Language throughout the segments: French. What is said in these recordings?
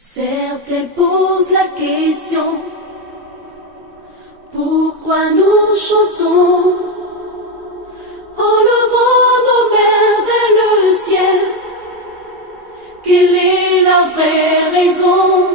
Certains posent la question, pourquoi nous chantons en levant nos mains vers le ciel? Quelle est la vraie raison?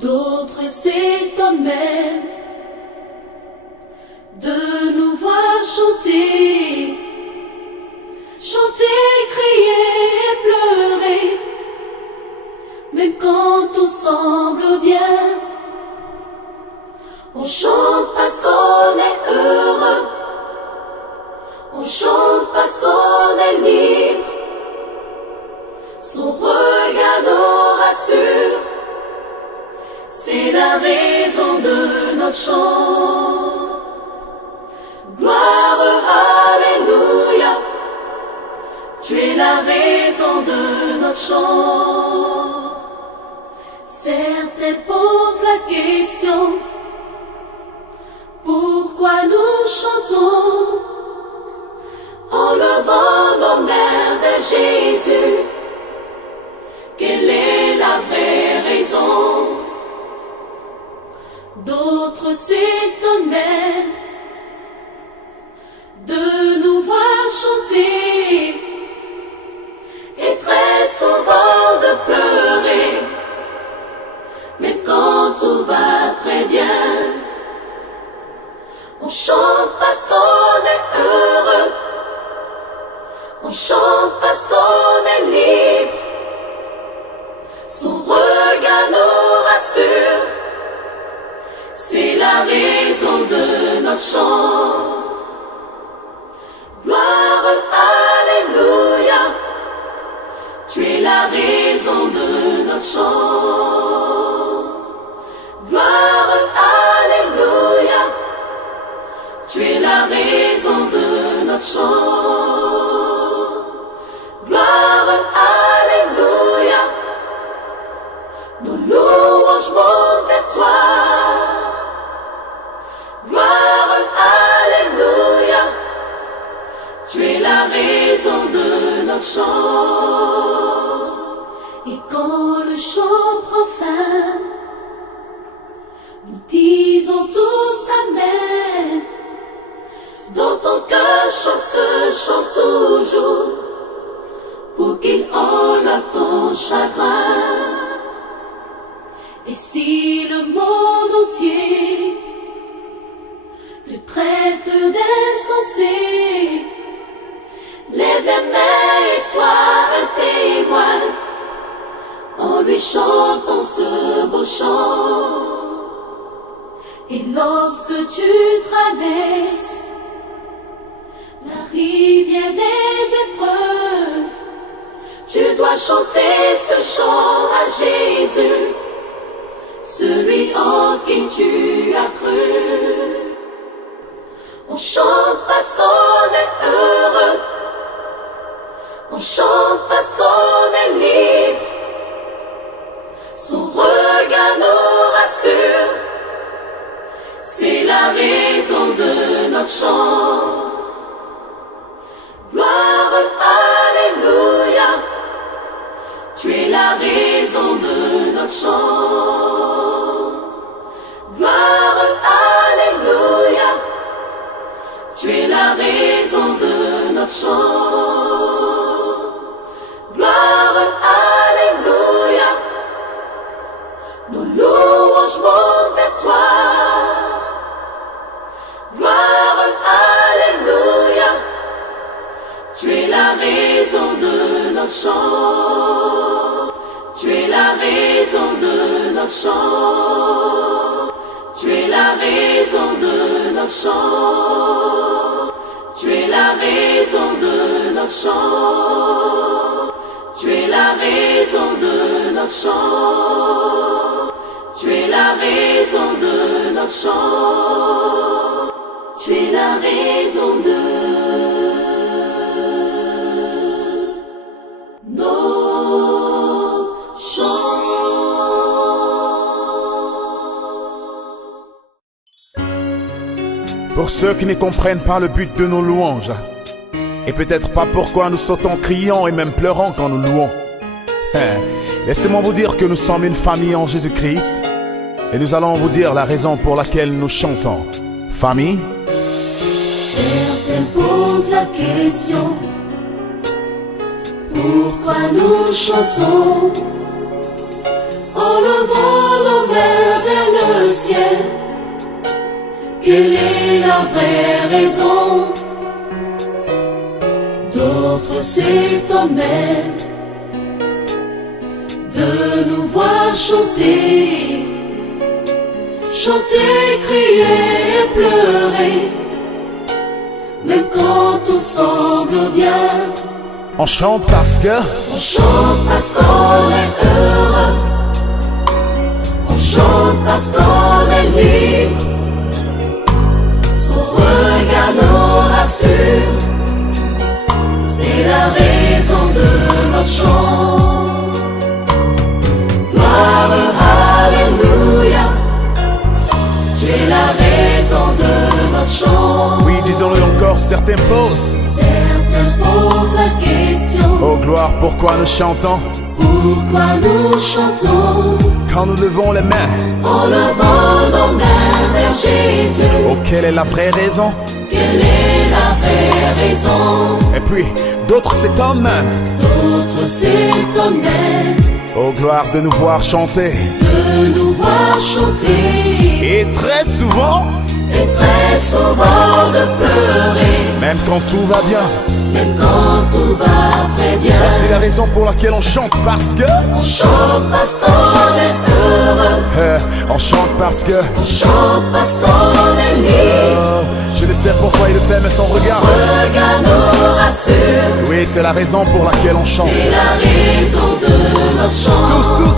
D'autres s'étonnent même de nous voir chanter, chanter, crier et pleurer, même quand tout semble bien. On chante parce qu'on est heureux, on chante parce qu'on est libre. Son regard nous rassure, c'est la raison de notre chant. Gloire, alléluia, tu es la raison de notre chant. Certains posent la question, pourquoi nous chantons en levant nos mains vers Jésus? Quelle est la vraie raison? D'autres s'étonnent même de nous voir chanter et très souvent de pleurer, mais quand tout va très bien, on chante parce qu'on est heureux, on chante parce qu'on est libre. Son regard nous rassure, c'est la raison de notre chant. Gloire, alléluia, tu es la raison de notre chant. Gloire, alléluia, tu es la raison de notre chant. Gloire, alléluia, nos louanges montent vers toi. Gloire, alléluia, tu es la raison de notre chant. Et quand le chant prend fin, nous disons tous Amen. Dans ton cœur chante ce chant toujours, pour qu'il enlève ton chagrin. Et si le monde entier te traite d'insensé, lève les mains et sois un témoin en lui chantant ce beau chant. Et lorsque tu traverses la rivière des épreuves, tu dois chanter ce chant à Jésus, celui en qui tu as cru. On chante parce qu'on est heureux, on chante parce qu'on est libre. Son regard nous rassure, c'est la raison de notre chant. Gloire, alléluia, tu es la raison de notre chant. Gloire, alléluia, tu es la raison de notre chant. Gloire, alléluia, nos louanges montent vers toi. Gloire, alléluia, tu es la raison de notre chant. Tu es la raison de notre chant. Tu es la raison de notre chant. Tu es la raison de notre chant. Tu es la raison de notre chant. Tu es la raison de notre chant. Tu es la raison de nos chants. Pour ceux qui ne comprennent pas le but de nos louanges, et peut-être pas pourquoi nous sautons criant et même pleurant quand nous louons, Laissez-moi vous dire que nous sommes une famille en Jésus-Christ et nous allons vous dire la raison pour laquelle nous chantons. Famille. Certains posent la question: pourquoi nous chantons en levant nos mains vers le ciel? Quelle est la vraie raison? D'autres s'étonnent même de nous voir chanter, chanter, crier et pleurer, même quand tout semble bien. On chante parce que On chante parce qu'on est heureux. On chante parce qu'on est libre. Son regard nous rassure. C'est la raison de notre chant. Gloire, alléluia. Tu es la raison de notre chant. oui, disons-le encore, certains posent. Certains posent la question: Oh gloire, pourquoi nous chantons pourquoi nous chantons quand nous levons les mains? en levant nos mains vers Jésus? Oh, quelle est la vraie raison? Quelle est la vraie raison? Et puis, d'autres s'étonnent même. D'autres s'étonnent même Oh gloire, de nous voir chanter. de nous voir chanter, Et très souvent, et très souvent de pleurer, même quand tout va bien. même quand tout va très bien. Voici la raison pour laquelle on chante, parce que On chante parce qu'on est heureux. on chante parce que On chante parce qu'on est libre. je ne sais pourquoi il le fait, mais son regard. Regarde nous rassure. Oui, c'est la raison pour laquelle on chante. C'est la raison de notre chant.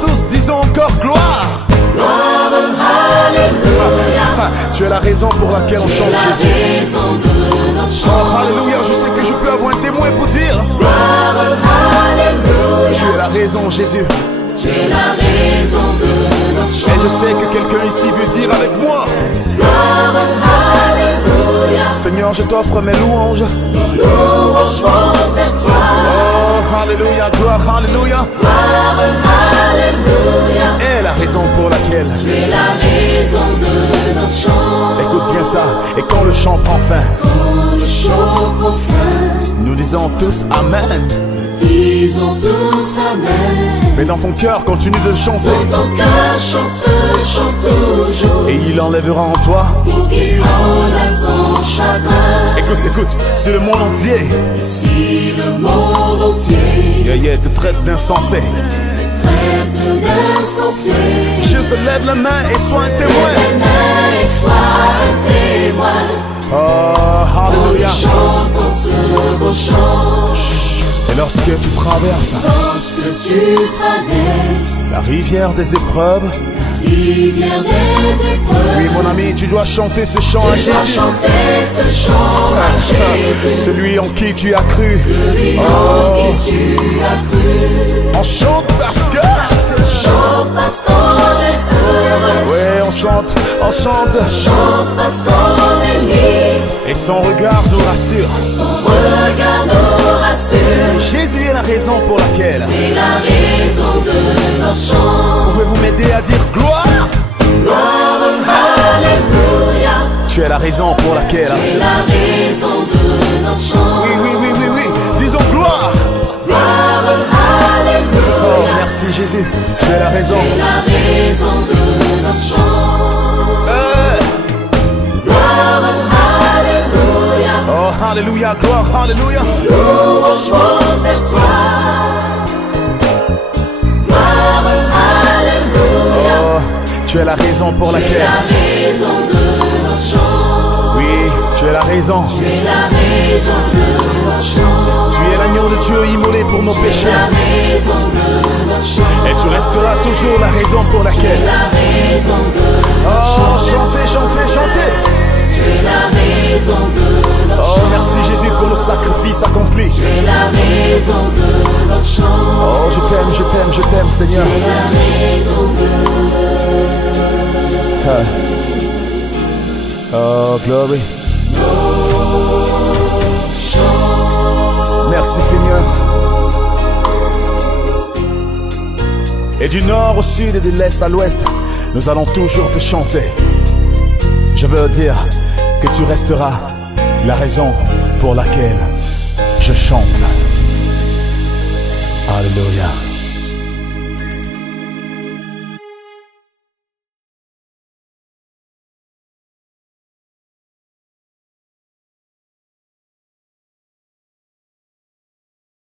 Tous, disons encore gloire. Gloire, alléluia. Tu es la raison pour laquelle on C'est chante, la Jésus. raison de notre Oh, chant. alléluia, je sais que je peux avoir un témoin pour dire. Gloire, alléluia. Tu es la raison, Jésus. Tu es la raison de notre chant. Et je sais que quelqu'un ici veut dire avec moi: Gloire, alléluia. Seigneur, je t'offre mes louanges. Louange monte vers toi. Oh, alléluia, gloire, alléluia. Gloire, alléluia. Et la raison pour laquelle. Tu es la raison de notre chant. Écoute bien ça, et quand le chant prend fin, Quand le chant prend fin, nous disons tous Amen. disons tous Amen. Mais dans ton cœur, continue de le chanter. Dans ton cœur chante ce chant toujours, Et il enlèvera en toi. pour qu'il enlève ton chagrin. Écoute, c'est le monde entier. Et si le monde entier Te traite d'insensé, traite d'insensé, juste lève la main et sois un témoin. lève les mains et sois un témoin. Oh, alléluia. Chantons ce beau chant. Et lorsque tu traverses Lorsque tu traverses la rivière des épreuves, la rivière des épreuves, oui mon ami, tu dois chanter ce chant à tu dois Jésus. chanter ce chant à Jésus, Celui en qui tu as cru. celui en qui tu as cru. On chante parce que. Chante parce qu'on est heureux. Ouais, on chante. Chante parce qu'on est libre. Et son regard nous rassure. Son regard nous rassure. Jésus est la raison pour laquelle. C'est la raison de notre chant. Pouvez-vous m'aider à dire gloire? Gloire, alléluia. Tu es la raison pour laquelle. C'est la raison de notre chant. Oui. Disons gloire. Gloire, Oh, alléluia. merci Jésus. Tu es la raison. C'est la raison de notre chant. Gloire, alléluia. Oh, alléluia, gloire, alléluia. Louange monte vers toi. Gloire, alléluia. Oh, tu es la raison pour Tu es laquelle. la raison de notre chant. Oui, tu es la raison. Tu es la raison de notre chant. Tu es l'agneau de Dieu immolé pour nos Tu es péchés. la raison de notre chant. Et tu resteras toujours la raison pour Tu es laquelle. la raison de notre Oh, chant. chantez. Tu es la raison de notre Oh, chant. merci Jésus pour le sacrifice accompli. Tu es la raison de notre chant. Oh, je t'aime, Seigneur. Tu es la raison de Oh, glory. notre chant. Merci Seigneur. Et du nord au sud et de l'est à l'ouest, nous allons toujours te chanter. Je veux dire que tu resteras la raison pour laquelle je chante. Alléluia.